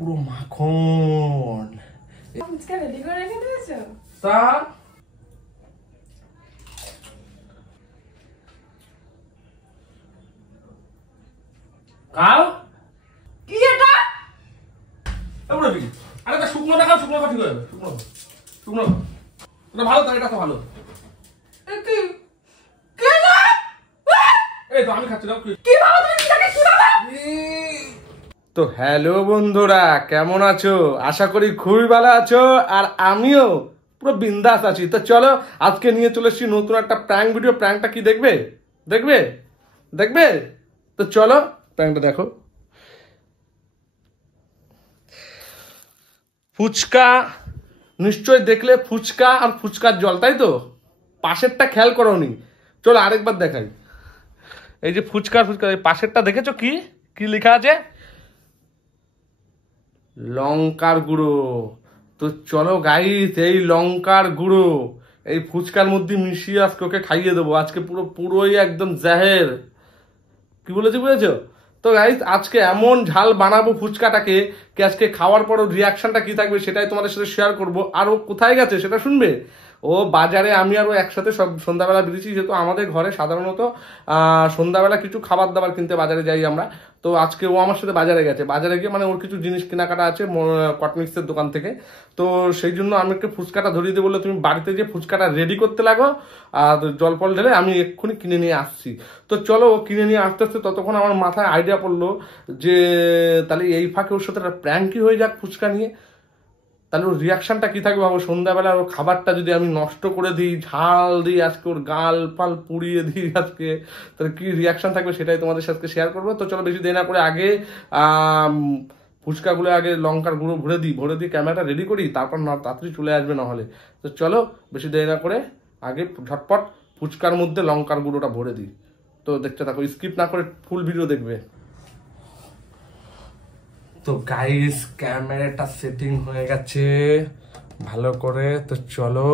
পুরো মাখন। ফুচকা রেডি করে রেখে দিয়েছো? তা খাও। কি এটা? আরে তা শুকনো টাকা, শুকনো ঠিক হয়ে যাবে। শুকনো শুকনো এটা ভালো, তো এটা তো ভালো। কি কি না? এই তো আমি খাচ্ছি না। কি বাবা তুমি এটাকে কি বাবা? তো হ্যালো বন্ধুরা, কেমন আছো? আশা করি খুবই ভালো আছো, আর আমিও পুরো বিন্দাস আছি। তো চলো আজকে নিয়ে চলে এসেছি নতুন একটা প্র্যাঙ্ক ভিডিও। প্র্যাঙ্কটা কি দেখবে? দেখবে দেখবে তো চলো প্র্যাঙ্কটা দেখো। ফুচকা নিশ্চয় দেখলে, ফুচকা আর ফুচকার জল, তাই তো? পাশেরটা খেয়াল করোনি? চলো আরেকবার দেখাই। এই যে ফুচকা ফুচকা, এই পাশেরটা দেখেছো? কি কি লেখা আছে? লঙ্কার গুঁড়ো। তো চলো গাইস, এই লঙ্কার গুঁড়ো এই ফুচকার মধ্যে মিশিয়ে আজকে ওকে খাইয়ে দেবো। আজকে পুরোই একদম জাহের। কি বলেছি বুঝেছো? তো গাইস আজকে এমন ঝাল বানাবো ফুচকাটাকে কি আজকে খাওয়ার পরও রিয়াকশনটা কি থাকবে সেটাই তোমাদের সাথে শেয়ার করব। আর ও কোথায় গেছে সেটা শুনবে। ও বাজারে, আমি আর ও একসাথে সব সন্ধ্যাবেলা বেরিয়েছি, যেহেতু আমাদের ঘরে সাধারণত সন্ধ্যাবেলা কিছু খাবার দাবার কিনতে বাজারে যাই আমরা। তো আজকে ও আমার সাথে বাজারে গেছে, বাজারে গিয়ে মানে ওর কিছু জিনিস কেনাকাটা আছে কটমিক্সের দোকান থেকে। তো সেই জন্য আমি একটু ফুচকাটা ধরিয়ে দিয়ে বললো তুমি বাড়িতে যে ফুচকাটা রেডি করতে লাগো, আর জল ফল ঢেলে আমি এক্ষুনি কিনে নিয়ে আসছি। তো চলো ও কিনে নিয়ে আসতে আসতে ততক্ষণ আমার মাথায় আইডিয়া পড়লো যে তাহলে এই ফাঁকে ওর সাথে একটা প্র্যাঙ্কই হয়ে যাক ফুচকা নিয়ে। তাহলে ওর রিয়াকশনটা কি থাকবে ভাবো। সন্ধ্যাবেলা ওর খাবারটা যদি আমি নষ্ট করে দিই, ঝাল দিই আজকে, ওর গাল পাল পুড়িয়ে দিই আজকে, তাহলে কি রিয়াকশন থাকবে সেটাই তোমাদের সাথে শেয়ার করবো। তো চলো বেশি দেরি না করে আগে ফুচকাগুলো আগে লঙ্কার গুঁড়ো ভরে দিয়ে ক্যামেরাটা রেডি করি, তারপর না তাড়াতাড়ি চলে আসবে না হলে। তো চলো বেশি দেরি না করে আগে ঝটপট ফুচকার মধ্যে লঙ্কার গুঁড়োটা ভরে দিই। তো দেখতে থাকো, স্কিপ না করে ফুল ভিডিও দেখবে। তো গাইস ক্যামেরাটা সেটিং হয়ে গেছে ভালো করে। তো চলো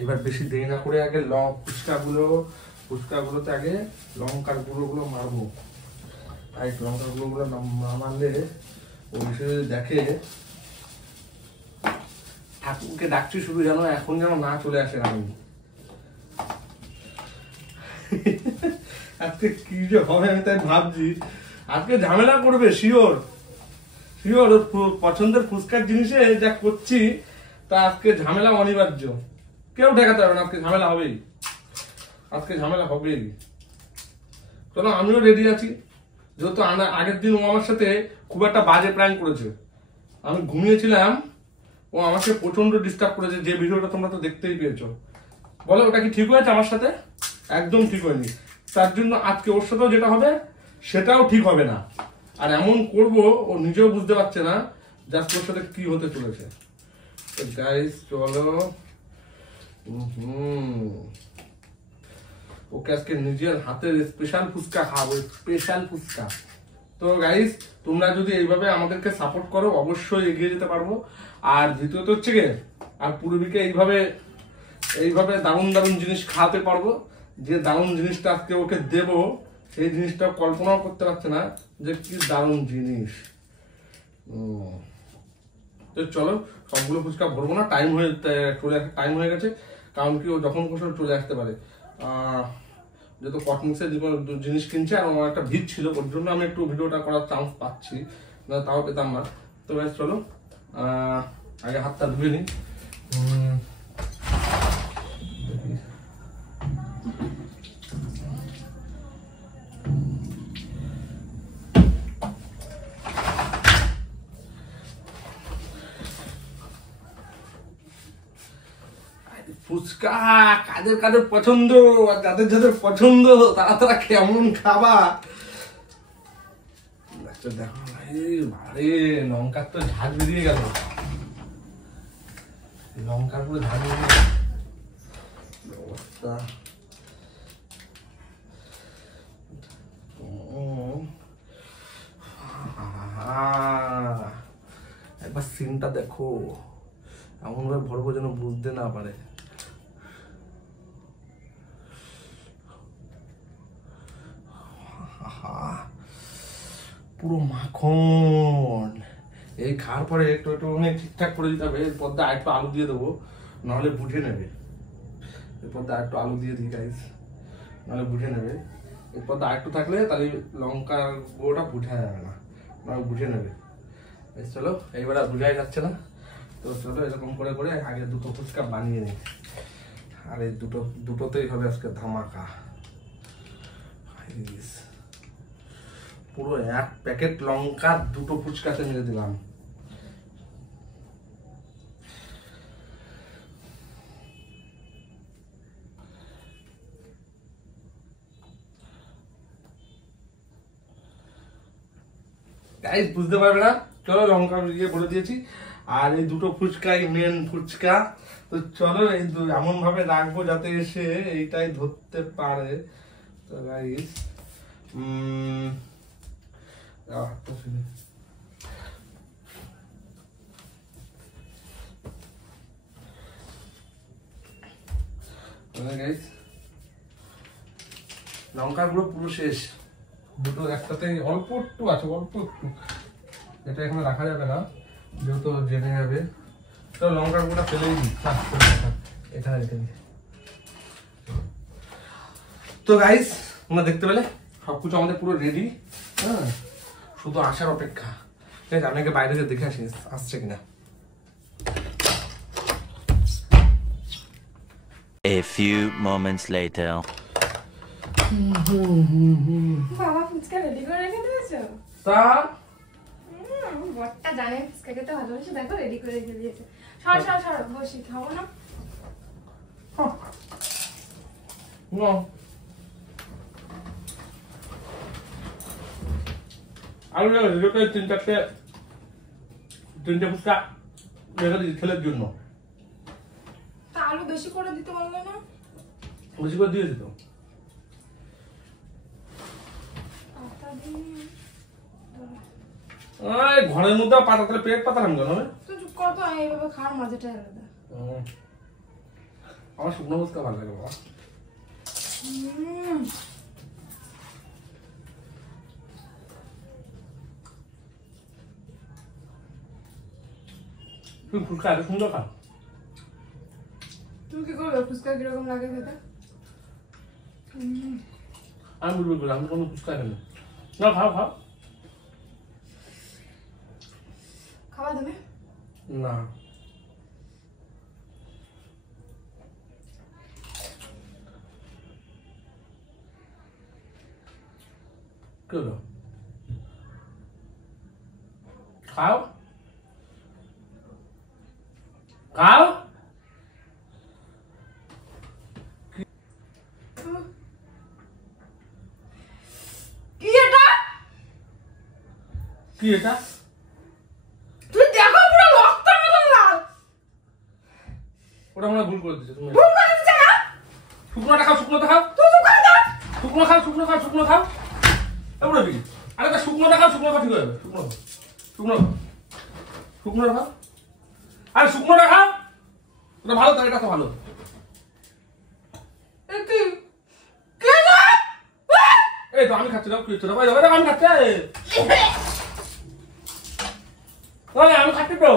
এবার বেশি দেরি না করে আগে ফুচকাগুলোতে আগে লঙ্কার গুঁড়োগুলো মারবো। আর লঙ্কার গুঁড়োগুলো না মারলে ও বিষয়ে দেখে। ঠাকুরকে ডাকছি শুধু যেন এখন যেন না চলে আসে আমি। আজকে কি যে হবে আমি তাই ভাবছি। আজকে ঝামেলা করবে শিওর শিওর। পছন্দের ফুচকার জিনিসে যা করছি তা আজকে ঝামেলা অনিবার্য। কেউ ঠেকাতে পারবে না, আজকে ঝামেলা হবেই। আজকে ঝামেলা হবেই। চলো আমিও রেডি আছি, যেহেতু আগের দিন ও আমার সাথে খুব একটা বাজে প্ল্যান করেছে। আমি ঘুমিয়েছিলাম, ও আমাকে প্রচন্ড ডিস্টার্ব করেছে, যে ভিডিওটা তোমরা তো দেখতেই পেয়েছো। বলো ওটা কি ঠিক হয়েছে আমার সাথে? একদম ঠিক হয়নি। তার জন্য আজকে ওর সাথেও যেটা হবে সেটাও ঠিক হবে না। আর এমন করবো ও নিজেও বুঝতে পারছে না জাস্ট ওর সাথে কি হতে চলেছে। তো গাইস চলো ওকে আজকে নিজের হাতের স্পেশাল ফুচকা খাবো, স্পেশাল ফুচকা। তো গাইস তোমরা যদি এইভাবে আমাদেরকে সাপোর্ট করো অবশ্যই এগিয়ে যেতে পারবো। আর দ্বিতীয়ত হচ্ছে গিয়ে আর পূর্বীকে এইভাবে দারুণ দারুণ জিনিস খাওয়াতে পারবো। যে দারুণ জিনিসটা আজকে ওকে দেবো সেই জিনিসটা কল্পনাও করতে পারছে না যে কি দারুণ জিনিস। তো চলো সবগুলো ফুচকা ভরবো না, টাইম হয়ে গেছে। কারণ কি ও যখন খুশি চলে আসতে পারে। যেহেতু কটমিক্সের জিনিস কিনছে আর আমার একটা ভিড় ছিল, ওর জন্য আমি একটু ভিডিওটা করার চান্স পাচ্ছি, না তাও পেতাম না। তো চলো আগে হাতটা ধুয়ে নিই। ফুচকা কাদের কাদের পছন্দ, আর যাদের যাদের পছন্দ তারা কেমন খাবা দেখো। ভাই লঙ্কার তো ঝাল বেরিয়ে গেল, লঙ্কার পুরো ঝাল বেরিয়ে অবস্থা। একবার সিনটা দেখো, এমন ভাবে ভরবো যেন বুঝতে না পারে। পুরো মাখন এই খাওয়ার পরে একটু একটু মানে ঠিকঠাক করে দিতে হবে। এরপর দা একটু আলু দিয়ে দেবো, নাহলে বুঝে নেবে। এরপর দা একটু আলু দিয়ে দিই গাইস, নাহলে বুঝে নেবে। এরপর দা একটু থাকলে তাহলে লঙ্কার গুঁড়োটা বুঝা যাবে না, নাহলে বুঝে নেবে। চলো এইবার আর বুঝাই যাচ্ছে না, তো চলো এরকম করে করে আগে দুটো ফুচকা বানিয়ে নিই। আর এই দুটোতেই হবে আজকে ধামাকা। পুরো এক প্যাকেট লঙ্কা দুটো ফুচকাতে মেরে দিলাম। গাইস বুঝতে পারবে না, চলো লঙ্কা ইয়ে বলে দিয়েছি। আর এই দুটো ফুচকাই মেন ফুচকা, তো চলো এই এমন ভাবে রাখবো যাতে এসে এইটাই ধরতে পারে। তো গাইস লঙ্কার গুঁড়ো পুরো শেষ, দুটো একটাতে অল্প একটু আছে, অল্প একটু, এটা এখানে রাখা যাবে না যেহেতু জেনে যাবে। তো লঙ্কার গুঁড়োটা ফেলেই দিই, এখানে রেখে দিই। তো গাইস তোমরা দেখতে পেলে সবকিছু আমাদের পুরো রেডি, হ্যাঁ, শুধু আসার অপেক্ষা। ঠিক আছে, আমি আগে বাইরে গিয়ে দেখে আসি আসছে কিনা। A few moments later. বাবা ফুচকা রেডি করে রেখে দিয়েছো? তা বড়টা জানে ফুচকা খেতে ভালোবাসে, দেখো রেডি করে রেখে দিয়েছে। সর সর সর, বসি খাবো না। না আলু রেখে তিনটে ফুচকা রেখে দিই ছেলের জন্য। তা আলু বেশি করে দিতে বললো না? বেশি করে দিয়েছি তো। ঘরের মধ্যে পাতা তাহলে পেট পাতালাম কেন? তো চুপ কর তো, এইভাবে খাওয়ার মজাটাই আলাদা। আমার শুকনো ফুচকা ভালো লাগে বাবা। তুই ফুচকা এত সুন্দর খা। তুমি কি করবে? ফুচকা কিরকম লাগে খেতে? আমি বলবো আমি কোনো ফুচকা খাই না। খাও খাও। খাওয়া দেবে না কি হলো? খাও খাও। কি এটা? কি এটা? তুই দেখো পুরো রক্তের মতো লাল। ওটা মনে হয় ভুল করে দিচ্ছে তুমি। ভুল করে দিচ্ছে না? শুকনোটা খাও, শুকনোটা খাও। তুই চুপ করে যা। শুকনো খাও, শুকনো খাও, শুকনো খাও। এবার কি? আরে তা শুকনোটা খাও, শুকনো খাও, ঠিক হয়ে যাবে। শুকনো খাও, শুকনো খাও, শুকনোটা খাও। আরে শুকনোটা খাও, এটা ভালো তো, এটা তো ভালো। কি কে না? এই তো আমি খাচ্ছি না, কি হচ্ছে? ভাই আমি খাচ্ছি। ওই আমি খাচ্ছি তো।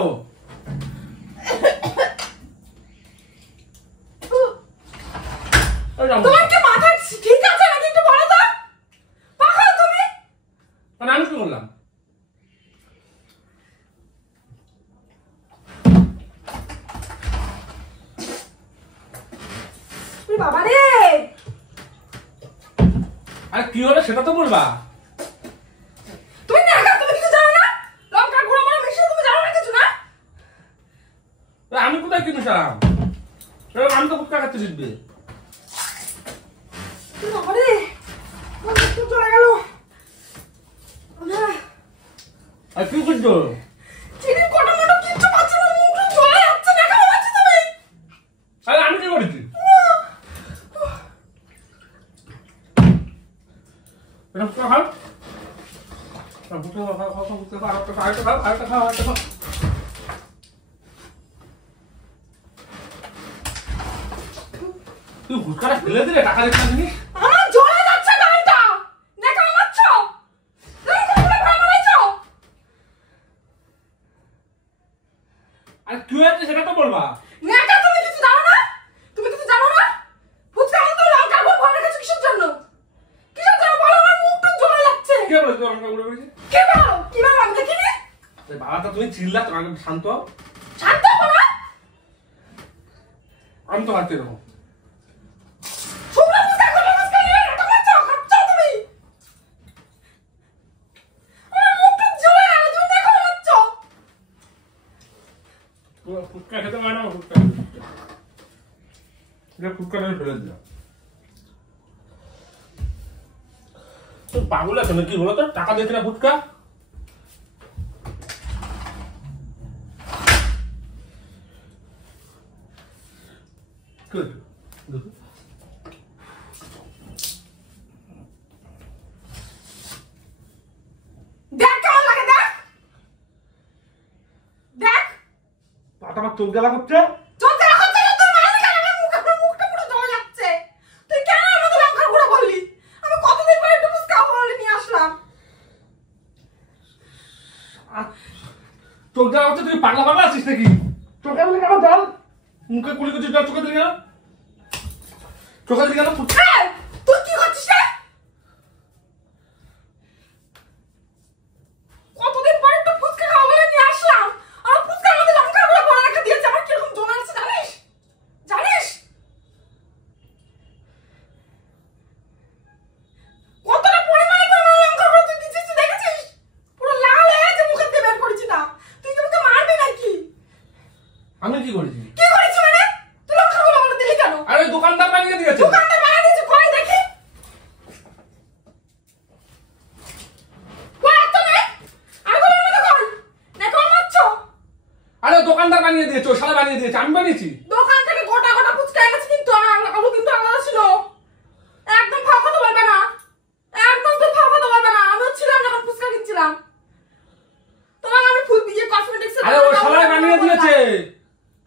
তোমার কি মাথা ঠিক আছে নাকি একটু বলো তো? পাগল তুমি? মানে আমি কি করলাম? বাবা রে, আরে কি হলো সেটা তো বলবা। তুমি না তুমি কিছু জানো না? লঙ্কার গুঁড়ো মানে মিশিয়ে তুমি জানো না কিছু না? আমি কোথায় কি মিশালাম? আমি তো ফুচকা খাচ্ছি দিব্যি। বাবা রে, একটু চলে গেল। আর কি করছো? চিনি কটা মোটা কিচ্ছু পাচ্ছি না, মুখে চলে যাচ্ছে না, কেমন আছো তুমি? আরে আমি কি করেছি? এটা ফুচকা খাও। ফুচকা খাও, খাও, ফুচকা খাও, আরেকটা খাও, আরেকটা খাও, আরেকটা খাও, আরেকটা খাও। তুই ফুচকাটা ফেলে দিলে টাকা দিতে না জিনিস? আমার জ্বলে যাচ্ছে গালটা, দেখো আমার চোখ। তুমি কখনো ভয় পাইছো? বলেছো লঙ্কা গুঁড়ো করেছি? কে বলো? কি বলো? আমি দেখিনি। বাবাটা তুমি চিল্লা, তোমাকে শান্ত হও। শান্ত হও না। আমি তো হাতে এরকম শুকনো ফুচকা করলে ফুচকা নিয়ে এটা খাচ্ছো তুমি। আমার মুখটা জ্বলে গেল, তুমি দেখো খাচ্ছো। ফুচকা খেতে পারে না, ফুচকা ফুচকা ফেলে দিল। পাগল আছে নাকি বলো তো? টাকা দিয়েছে না ফুচকা? দেখ কেমন লাগে, দেখ দেখ। পাটা আমার চোখ জ্বালা করছে। চলতে রাখছে না তুই, মারলি কেন? আমার মুখটা পুরো জ্বলে যাচ্ছে। তুই কেন আমার মতো লঙ্কার গুঁড়ো বললি? আমি কতদিন পরে একটু ফুচকা বলে নিয়ে আসলাম। চোখ জ্বালা করছে, তুমি পাগলা পাগলা আছিস নাকি? চোখে দিলে কেন জল? মুখে কুলি করছিস, চোখে দিলে কেন? চোখে দিলে কেন? এই, তুই কি করছিস রে? কতদিন পরে একটু ফুচকা খাওয়া বলে নিয়ে আসলাম। আমার ফুচকার মধ্যে লঙ্কার গুঁড়ো ভরে রেখে দিয়েছে। আমার কিরকম জ্বলে আছে জানিস? জানিস? কতটা পরিমাণে করে লঙ্কার গুঁড়ো তুই দিচ্ছিস, তুই দেখেছিস? পুরো লাল হয়ে আছে, মুখের দিয়ে বের করেছি না। তুই কি আমাকে মারবি নাকি? আমি কি করেছি? কি করেছি মানে? তুই লঙ্কার গুঁড়ো বলে দিলি কেন? আরে দোকানদার বানিয়ে দিয়েছে। দোকানদার বানিয়ে দিয়েছে, কই দেখি। কই এত নেই? আর বলার মতো কই? না কই মারছো? আরে দোকানদার বানিয়ে দিয়েছে, ও শালা বানিয়ে দিয়েছে, আমি বানিয়েছি? দোকান থেকে গোটা গোটা ফুচকা এনেছি, কিন্তু আলু কিন্তু আলাদা ছিল। একদম ফাঁকা কথা বলবে না, একদম তুই ফাঁকা কথা বলবে না। আমিও ছিলাম যখন ফুচকা কিনছিলাম। তোমার আমি ফুল দিয়ে কসমেটিক্স আরে ও শালাই বানিয়ে দিয়েছে।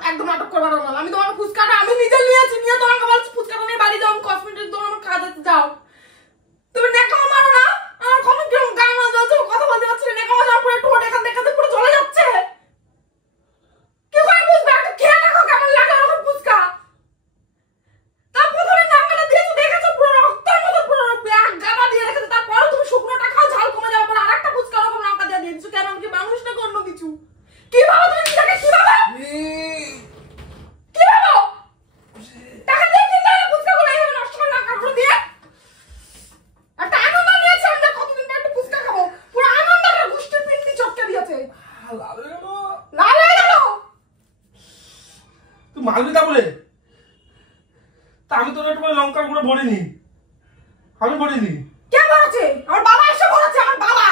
একদম নাটক করবার না। আমি তোমার ফুচকাটা আমি নিজে নিয়েছি, নিয়ে তোমাকে বলছি ফুচকাটা নিয়ে বাড়ি যাও, কসমেটিক্স দোকান আমার কাজে যাও। তুমি নেকামো মারো না। আমার কখন কিরকম গান বাজাচ্ছে, কথা বলতে পারছি না। নেকামো যাওয়ার পরে ঠোঁট এখান থেকে পুরো জ্বলে যাচ্ছে। কি করে বুঝবে? একটু খেয়ে দেখো কেমন লাগে এরকম ফুচকা। তার প্রথমে লঙ্কাটা দিয়েছো, দেখেছো পুরো রক্তের মতো পুরো এক গাদা দিয়ে রেখেছে। তারপরে তুমি শুকনোটা খাও, ঝাল কমে যাওয়ার পর আরেকটা ফুচকা ওরকম লঙ্কা দিয়ে দিয়েছো। কেন? আমি কি মানুষ নাকি অন্য কিছু? কি ভাবো তুমি নিজেকে? কি ভাবো? কি ভাবো? টাকা দিয়ে কিনতে হলে ফুচকাগুলো এইভাবে নষ্ট করে লঙ্কা গুঁড়ো দিয়ে? একটা আনন্দ নিয়েছি আমরা, কতদিন পর একটু ফুচকা খাবো। পুরো আনন্দটা গুষ্টির পিন্ডি চটকে দিয়েছে। লাল হয়ে গেল। তুই মারবি তা বলে? তা আমি তোর একটু লঙ্কার গুঁড়ো ভরিনি, আমি ভরিনি। কে বলেছে? আমার বাবা এসে বলেছে, আমার বাবা।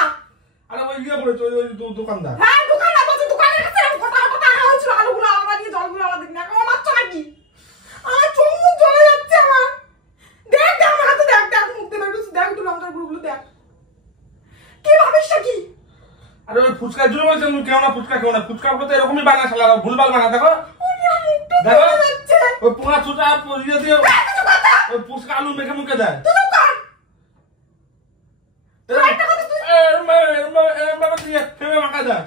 আরে ওই ইয়ে বলেছে, ওই দোকানদার। হ্যাঁ, দোকানদার বলছে, দোকানের কাছে গোটা গোটা আনা হয়েছিল। আলুগুলো আলাদা দিয়ে জলগুলো আলাদা দিয়ে। এখন মারছ নাকি? আমার চোখ মুখ জ্বলে যাচ্ছে আমার। দেখ দেখ আমার হাতে, দেখ দেখ মুখ দিয়ে বের করছি, দেখ একটু লঙ্কার গুঁড়োগুলো দেখ। কি ভাবিস কি? আরে ওই ফুচকার জন্য বলছে তুমি কেউ না ফুচকা কেউ না, ফুচকার তো এরকমই বানা শালা, ভুলভাল বানা। দেখো দেখো ওই পোড়া ছুটা ইয়ে দিয়ে ওই ফুচকা আলু মেখে মুখে দেয়।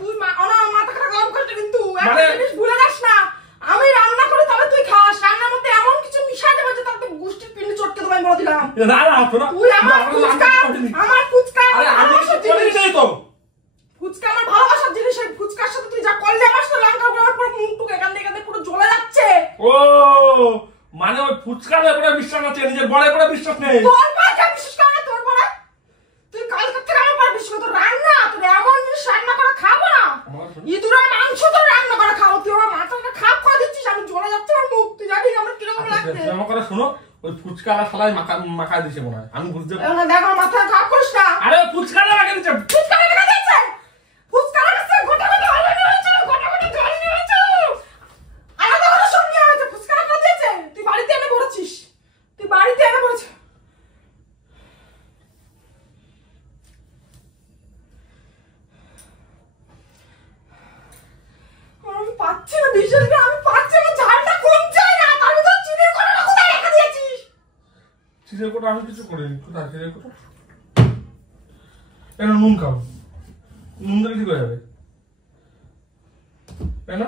তুই মাথাটা গরম করছিস, কিন্তু একটা জিনিস ভুলে যাস না। আমি রান্না করি তবে তুই খাস। রান্নার মধ্যে এমন কিছু মিশাই দেবে যে তাতে গুষ্টির পিন্ডি চটকে দেবে, আমি বলে দিলাম। তুই আমার ফুচকা ফুচকা আমার ভালোবাসার জিনিস। এই ফুচকার সাথে তুই যা করলে আমার সাথে লঙ্কা গুঁড়ো, পুরো মুখটুকু এখান থেকে পুরো জ্বলে যাচ্ছে। ও মানে ওই ফুচকার ব্যাপারে বিশ্বাস আছে, নিজের বড় ব্যাপারে বিশ্বাস নেই। তোর পরে বিশেষ করে তোর পরে তুই কালকে থেকে আমার পরে বিশেষ করে রান্না, তোর এমন জিনিস রান্না করে খাবো না। ইঁদুরের মাংস তোর রান্না করে খাবো। তুই আমার মাথাটা খাপ করে দিচ্ছিস, আমি জ্বলে যাচ্ছে আমার মুখ। তুই জানিস আমার কিরকম লাগছে। আমার কথা শোনো, ওই ফুচকা শালাই মাখা দিছে মনে হয়, আমি বুঝতে পারি। দেখ আমার মাথা খাপ করিস না। আরে ফুচকা মাখা দিচ্ছে, ফুচকা মাখা দিচ্ছে, ফুচকা মাখা গোটা গোটা আলু নিয়ে হয়েছে, গোটা গোটা জল নিয়ে হয়েছে, আলাদা করে সব নিয়ে হয়েছে। ফুচকা মাখা দিয়েছে, তুই বাড়িতে এনে পড়েছিস, তুই বাড়িতে এনে পড়েছিস। আমি পাচ্ছি না, বিশেষ করে আমি পাচ্ছি না, ঝালটা কমছে না। তার ভিতর চিনির কোটাটা কোথায় রেখে দিয়েছিস? চিড়ে কোটা আমি কিছু করিনি। কোথায় চিড়ে কোটা? কেন নুন খাও? নুন দিলে ঠিক হয়ে যাবে। কেন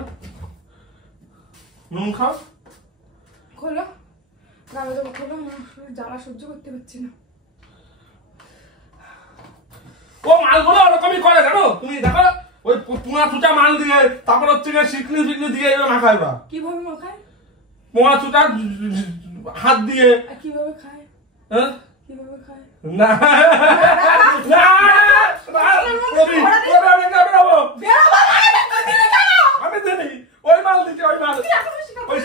নুন খাও? খোলো, গালে দেবো, খোলো। আমার জ্বালা সহ্য করতে পারছি না। মালগুলো ওরকমই করে জানো তুমি দেখো ওই পোঙা চুটা মাল দিয়ে তারপর হচ্ছে শিকলি ফিকলি দিয়ে এগুলো মাখায় ওরা কিভাবে মাখায় পোঙা চুটা হাত দিয়ে আর কিভাবে খায় হ্যাঁ কিভাবে খায় না না আমি দিনি ওই মাল দিচ্ছে ওই মাল ওই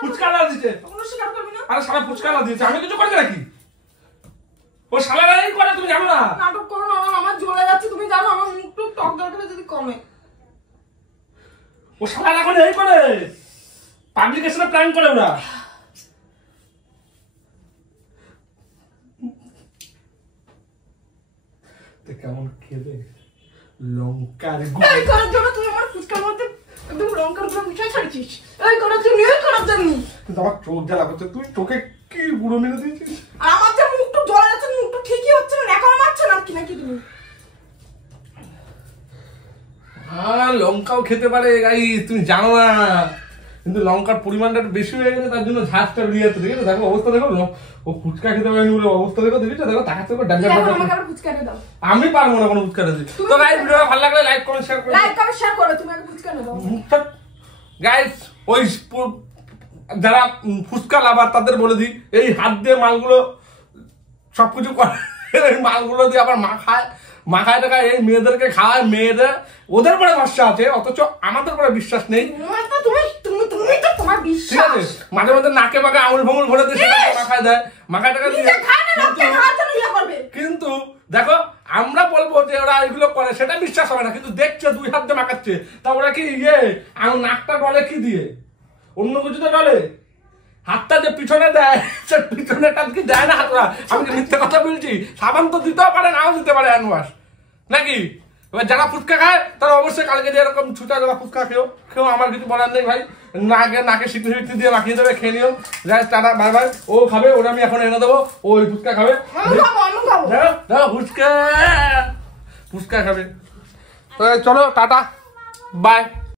ফুচকালা দিচ্ছে আরে সারা ফুচকালা দিয়েছে আমি কিছু করে নাকি ও সালারাই করে তুমি জানো না নাটক করো না আমার জ্বলে যাচ্ছে তুমি জানো আমার মুখটু টক দরকারে যদি কমে ও সালার এখন এই করে পাবলিকেশনে প্ল্যান করে ওরা কেমন খেলে লঙ্কার এই করার জন্য তুমি আমার ফুচকার মধ্যে একদম লঙ্কার গুঁড়ো মিশিয়ে ছাড়ছিস এই করার জন্য কিন্তু আমার চোখ জ্বালা করছে তুই চোখে কি গুঁড়ো মেরে দিয়েছিস আর আমার যে মুখটু জ্বলে যাচ্ছে মুখটু ঠিকই হচ্ছে না এখনো মারছো না কি নাকি তুমি লঙ্কাও খেতে পারে গাই তুমি জানো না কিন্তু লঙ্কার পরিমাণটা একটু বেশি হয়ে গেছে তার জন্য ঝাঁজটা বেরিয়ে যাচ্ছে ঠিক আছে দেখো অবস্থা দেখো ও ফুচকা খেতে পারেনি বলে অবস্থা দেখো দেখেছো দেখো তাকাচ্ছে আমি পারবো না কোনো ফুচকা দিতে তো গাইস ভিডিওটা ভালো লাগলে লাইক কমেন্ট শেয়ার করো লাইক কমেন্ট শেয়ার করো তুমি আগে ফুচকা দাও গাইস ওই যারা ফুচকা লাভার তাদের বলে দিই এই হাত দিয়ে মালগুলো সবকিছু করে এই মালগুলো দিয়ে আবার মাখায় টাকায় এই মেয়েদেরকে খাওয়ায় মেয়েদের ওদের পরে ভরসা আছে অথচ আমাদের পরে বিশ্বাস নেই ঠিক আছে মাঝে মাঝে নাকে বাঁকে আঙুল ফাঙুল ভরে দিয়ে মাখায় দেয় মাখায় টাকা দিয়ে কিন্তু দেখো আমরা বলবো যে ওরা এগুলো করে সেটা বিশ্বাস হবে না কিন্তু দেখছে দুই হাত দিয়ে মাখাচ্ছে তা ওরা কি নাকটা ডলে কি দিয়ে অন্য কিছুতে ডলে হাতটা যে পিছনে দেয় সে পিছনেটা কি দেয় না হাতরা আমি কি মিথ্যে কথা বলছি সাবান তো দিতেও পারে নাও দিতে পারে হ্যান্ড ওয়াশ নাকি এবার যারা ফুচকা খায় তারা অবশ্যই কালকে যে এরকম ছুটা যারা ফুচকা খেয়েও আমার কিছু বলার নেই ভাই নাকে সিক্তি দিয়ে মাখিয়ে দেবে খেয়ে নিও যাই তারা বাই বাই ও খাবে ওটা আমি এখন এনে দেবো ওই ফুচকা খাবে ফুচকা খাবে চলো টাটা বাই